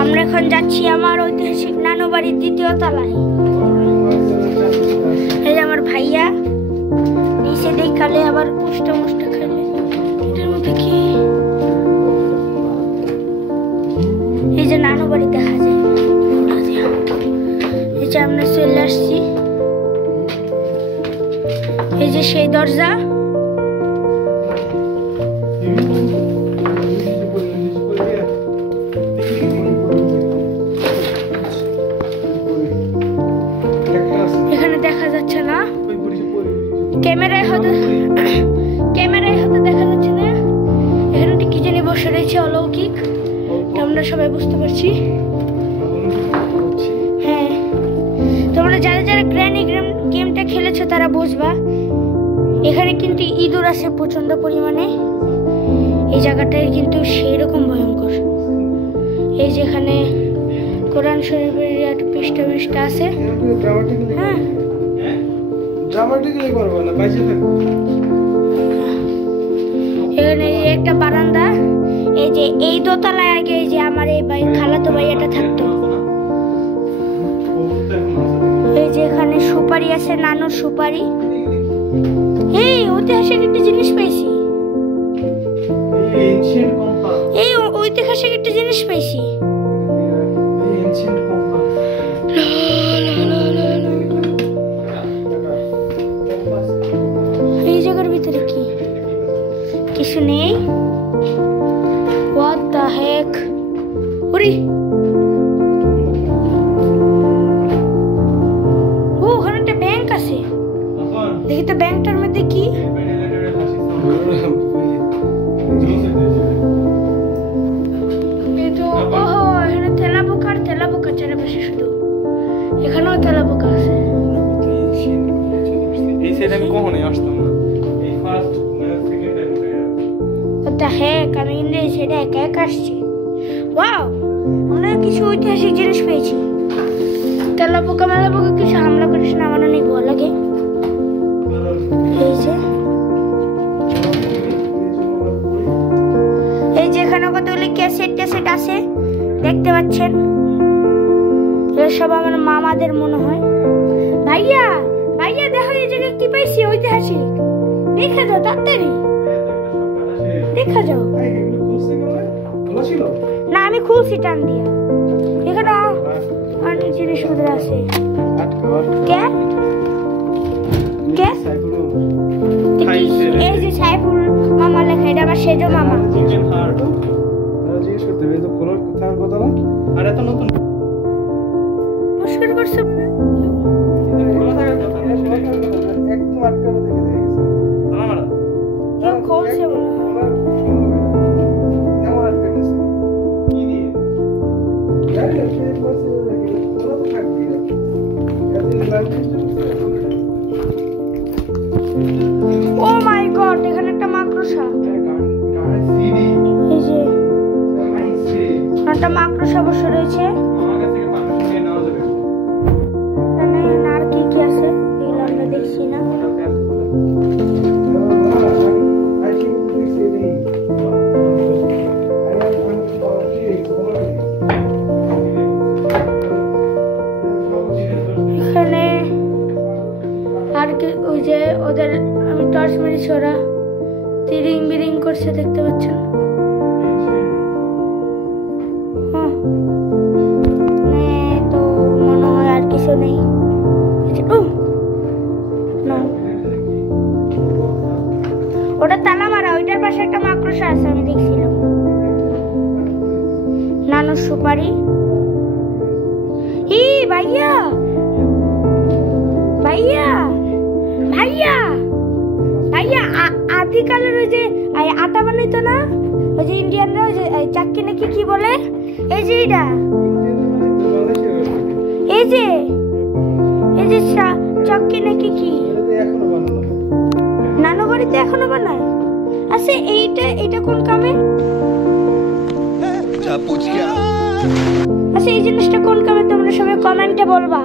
আমরা এখন যাচ্ছি আমার ঐতিহাসিক নানু বাড়ির দ্বিতীয় তলায়। এই যে আমার ভাইয়া নিচে দেখালে আবার মুষ্ট মুষ্ট খেলে। এটার মধ্যে কি? এই যে নানু বাড়ি দেখা যায়। এই যে আমরা চলে আসছি। এই যে সেই দরজা। এখানে দেখা যাচ্ছে না, ক্যামেরায় হয়তো দেখা যাচ্ছে না। এখানে কি জানি বসে রয়েছে অলৌকিক, আমরা সবাই বুঝতে পারছি। হ্যাঁ, তোমরা যারা যারা গ্র্যানি গেমটা খেলেছো তারা বুঝবা। এখানে কিন্তু ইঁদুর আছে প্রচন্ড পরিমাণে। এই জায়গাটায় কিন্তু সেই রকম ভয়ঙ্কর। এই যেখানে কোরআন শরীফের একটা পৃষ্ঠা আছে। হ্যাঁ, এখানে একটা বারান্দা। এই যে এই দোতলায় আগে এই যে আমার এই ভাই খালাতো ভাইয়াটা থাকতো। এই যে এখানে সুপারি আছে, নানুর সুপারি। এই ঐতিহাসিক একটা জিনিস পেয়েছি। এই ঐতিহাসিক একটা জিনিস পেয়েছি। এই জায়গার ভিতরে কি কিছু নেই? What the heck? ওরে, ও ওখানে একটা ব্যাংক আছে। দেখি তো ব্যাংকটার মধ্যে কি। এখানে তেলা পোকা চারপাশে শুধু। এখানেও তেলা পোকা আছে। আমি কখনোই আসতাম না। এই first second time What the heck? আমি ইন্ডিয়া সেটা একা একা আসছি। ওয়াও, আমরা কিছু ঐতিহাসিক জিনিস পেয়েছি। তেলা পোকা মেলা পোকা কিছু হামলা করিস না, আমার অনেক ভয় লাগে। এই যে এখানে কতগুলি ক্যাসেট আছে দেখতে পাচ্ছেন। এরা সব আমার মামাদের মনে হয়। ভাইয়া ভাইয়া দেখো এই জায়গায় কি পাইছি ঐতিহাসিক। দেখা যাও তাড়াতাড়ি, দেখা যাও। না, আমি খুলছি টান দিয়া। এখানে অনেক জিনিসপত্র আছে। এই যে সাইফুল মামা লেখা, এটা আমার সেজো মামা। নমস্কার করছো খুলছে ও মাই গড, এখানে একটা মাকড়সা। এই যে একটা মাকড়সা বসে রয়েছে। আর কি কি আছে এগুলো আমরা দেখছি না। এখানে আর কি ওই যে ওদের আমি টর্চ মেরেছি, ওরা তিরিং বিরিং করছে দেখতে পাচ্ছেন। তো মনে হয় আর কিছু নেই। ওটা তালা মারা, ওইটার পাশে একটা মাকড়সা আছে আমি দেখছিলাম। নানুর সুপারি। ই ভাইয়া ভাইয়া ভাইয়া ভাইয়া আদিকালের ওই যে আটা বানাইতো না, ওই যে ইন্ডিয়ানরা ওই যে চাক্কি নাকি কি বলে, এই যে এটা এই যে চাক্কি নাকি কি নানু বাড়িতে এখনো বানায়। আচ্ছা এইটা কোন কামে? আচ্ছা এই জিনিসটা কোন কামে তোমরা সবাই কমেন্টে বলবা।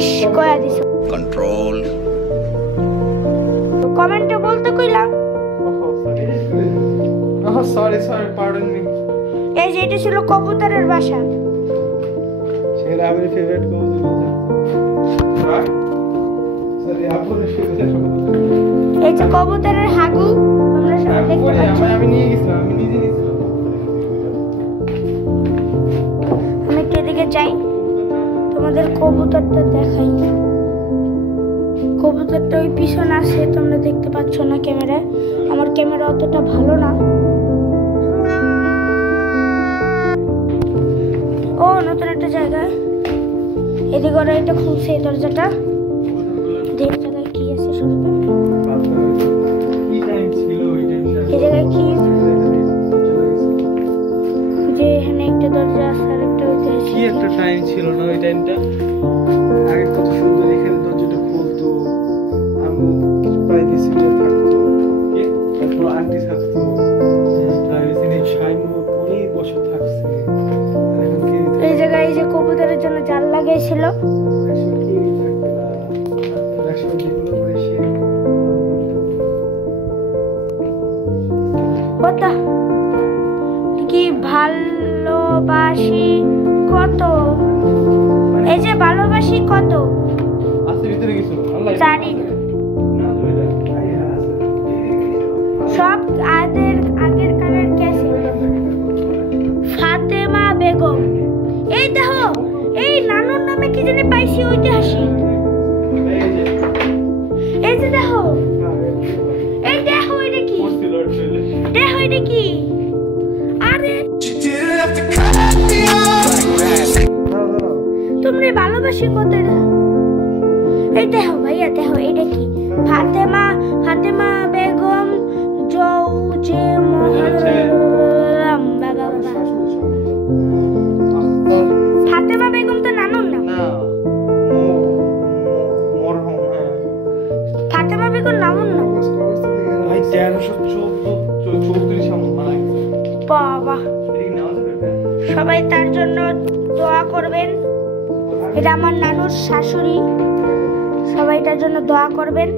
ইস কয়া দিছো কন্ট্রোল, কমেন্টে বলতে কইলাম। Oh, sorry, pardon me. এই যে এটা ছিল কবুতরের বাসা। সেটা আমার ফেভারিট কবুতর। সরি আপনার ফেভারিট কবুতর। এই যে কবুতরের হাগু তোমরা সবাই দেখতে পাচ্ছ। আমি নিয়ে গেছিলাম, আমি নিজে নিয়েছিলাম। আমি একটু এদিকে যাই, তোমাদের কবুতরটা দেখাই। কবুতরটা ওই পিছনে আছে, তোমরা দেখতে পাচ্ছ না ক্যামেরায়, আমার ক্যামেরা অতটা ভালো না। ও নতুন একটা জায়গায়, এদিকে ওরা এটা খুলছে এই দরজাটা। দেখ জায়গায় কি আছে শুনবে, কি টাইম ছিল ওই টাইমটা? এই জায়গায় কি যে এখানে একটা দরজা আছে আর একটা ওইতে আছে। কি একটা টাইম ছিল না ওই টাইমটা? আগে কত সুন্দর এখানে দরজাটা খুলতো, আমি প্রাইভেসি থাকতো, তারপর আন্টি থাকতো, প্রাইভেসি নেই, শাইনু অনেক বছর থাকছে। আর এখন কেউ এই জায়গায় এই যে কবুতরের জন্য জাল লাগাইছিল। কেউই থাকবে না। আর একসময় যেগুলো করে সে কথা কি ভালোবাসি কত, এই যে ভালোবাসি কত আছে ভিতরে কিছু আল্লাহ জানি না। সব আগের কালের ক্যাসেট। ফাতেমা বেগম, এই দেখো এই নানুর নামে কি জানি পাইছি ঐতিহাসিক। এই যে দেখো, এই দেখো এটা কি, দেখো এটা কি। আরে তোমরা ভালোবাসি কত, এই দেখো ভাইয়া দেখো এটা কি, ফাতেমা বেগম জৌজে মোহররম। বাবা ফাতেমা বেগম তো নানুর নাম। ফাতেমা বেগম নানুর নাম। ভাই 1334 সাল মারা গেছে। বাবা সবাই তার জন্য দোয়া করবেন। এটা আমার নানুর শাশুড়ি, সবাই তার জন্য দোয়া করবেন,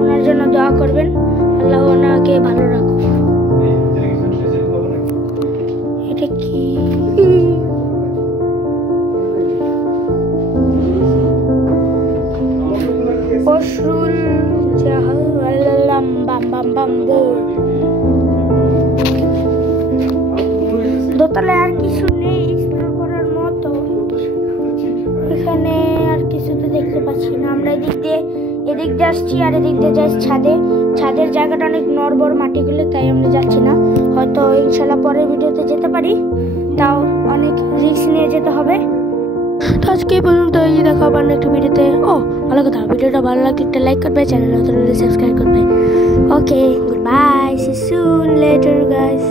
ওনার জন্য দোয়া করবেন, আল্লাহ ওনাকে ভালো রাখো। এটা কি অসরুল জাহাল্লাম বাম বাম বাম বল। দোতলায় আর কিছু নেই এক্সপ্লোর করার মতো, এখানে আর কিছু তো দেখতে পাচ্ছি না। আমরা এদিক দিয়ে আসছি আর এদিক দিয়ে যাই ছাদে। ছাদের জায়গাটা অনেক নড়বড় মাটিগুলো, তাই আমরা যাচ্ছি না। হয়তো ইনশাল্লাহ পরের ভিডিওতে যেতে পারি, তাও অনেক রিস্ক নিয়ে যেতে হবে। তো আজকে এই পর্যন্ত, দেখা আবার একটা ভিডিওতে। ও ভালো কথা, ভিডিওটা ভালো লাগলে একটা লাইক করবে, চ্যানেল নতুন হলে সাবস্ক্রাইব করবে। Okay, good bye, see soon later guys.